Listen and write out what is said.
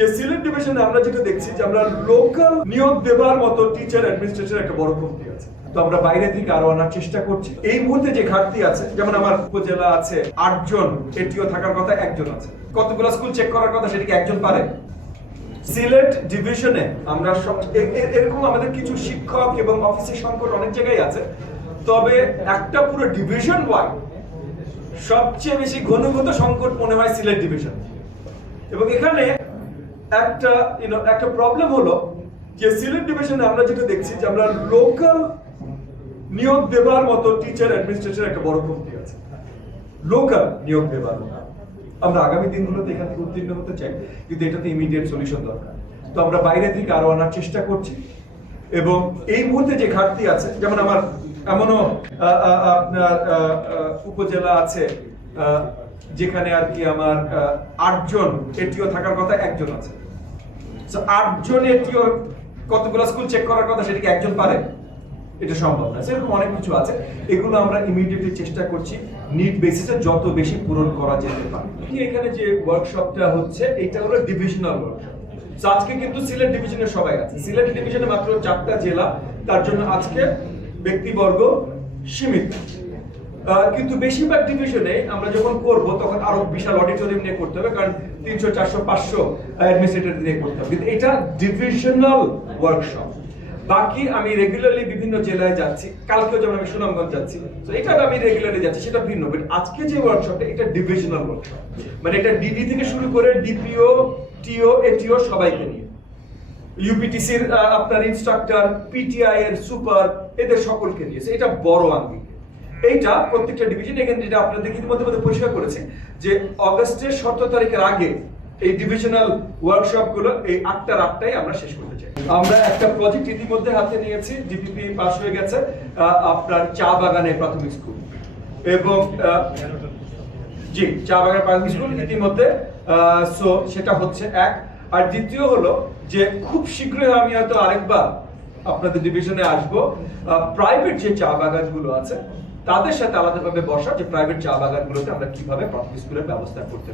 যে সিলেট ডিভিশনে আমরা যেটা দেখছি যে আমরা লোকাল নিয়োগ দেবার মতো টিচার অ্যাডমিনিস্ট্রেশনের একটা বড় কমতি আছে। তো আমরা বাইরে থেকে আরো আনার চেষ্টা করছি। এই মুহূর্তে যে ঘাটতি আছে, যেমন আমার উপজেলা আছে 8 জন, এটিও থাকার কথা 1 জন আছে। কতগুলো স্কুল চেক করার কথা সেটা কি 1 জন পারে? সিলেট ডিভিশনে আমরা এরকম আমাদের কিছু শিক্ষক এবং অফিসের সংকট অনেক জায়গায় আছে, তবে একটা পুরো ডিভিশন ওয়াইড সবচেয়ে বেশি ঘনীভূত সংকট মনে হয় সিলেট ডিভিশন। এবং এখানে একটা প্রবলেম হলো যে সিলেট ডিভিশনে আমরা যেটা দেখছি যে আমরা লোকাল নিয়োগ দেবার মতো টিচার অ্যাডমিনিস্ট্রেশনের একটা বড় কমতি আছে। লোকাল নিয়োগ দেবার আমরা আগামী দিনগুলোতে এখান থেকে উত্তীর্ণ হতে চাই, কিন্তু এটাতে ইমিডিয়েট সলিউশন দরকার। তো আমরা বাইরে থেকে আরো আনার চেষ্টা করছি। এবং এই মুহূর্তে যে ঘাটতি আছে, যেমন আমার এমনও আপনার উপজেলা আছে যেখানে আর কি আমার 8 জন এটিও থাকার কথা 1 জন আছে। 8 জন এটিও কতগুলো স্কুল চেক করার কথা সেটা কি 1 জন পারে? এটা সম্ভব না। সেরকম অনেক কিছু আছে, এগুলো আমরা ইমিডিয়েটলি চেষ্টা করছি নিড বেসিসে যত বেশি পূরণ করা যেতে পারে। এখানে যে ওয়ার্কশপটা হচ্ছে এটা হলো ডিভিশনাল ওয়ার্কশপ। আজকে কিন্তু সিলেট ডিভিশনের সবাই আছে। সিলেট ডিভিশনে মাত্র 4টা জেলা, তার জন্য আজকে ব্যক্তিবর্গ সীমিত। কিন্তু বেশিরভাগ ডিভিশনে আমরা যখন করব তখন আরো বিশাল অডিটোরিয়াম নিয়ে করতে হবে, কারণ 300 400 500 অ্যাডমিনিস্ট্রেটর নিয়ে করতে হবে। কিন্তু এটা ডিভিশনাল ওয়ার্কশপ। বাকি আমি রেগুলারলি বিভিন্ন জেলায় যাচ্ছি, কালকেও যেমন আমি সুনামগঞ্জ যাচ্ছি, তো এটা আমি রেগুলারলি যাচ্ছি, সেটা ভিন্ন। বাট আজকে যে ওয়ার্কশপটা এটা ডিভিশনাল ওয়ার্কশপ, মানে এটা ডিডি থেকে শুরু করে ডিপিও, টিও, এটিও সবাইকে নিয়ে, ইউপিটিসির আপনার ইনস্ট্রাক্টর, পিটিআই এর সুপার, এদের সকলকে নিয়ে। এটা বড় আঙ্গিক। এইটা প্রত্যেকটা ডিভিশন, এখানে যেটা আপনাদের ইতিমধ্যে পরিষ্কার করেছি যে অগস্টের 17 তারিখের আগে এই ডিভিশনাল ওয়ার্কশপ গুলো এই 8টার 8টাই আমরা শেষ করতে চাই। আমরা একটা প্রজেক্ট ইতিমধ্যে হাতে নিয়েছি, ডিপিপি পাস হয়ে গেছে, আপনার চা বাগানে প্রাথমিক স্কুল এবং জি চা বাগান প্রাথমিক স্কুল ইতিমধ্যে সো সেটা হচ্ছে এক। আর দ্বিতীয় হলো যে খুব শীঘ্রই আমি হয়তো আরেকবার আপনাদের ডিভিশনে আসবো, প্রাইভেট যে চা বাগানগুলো আছে তাদের সাথে আলাদাভাবে বসা, যে প্রাইভেট চা বাগানগুলোতে আমরা কিভাবে প্রাথমিক স্কুলের ব্যবস্থা করতে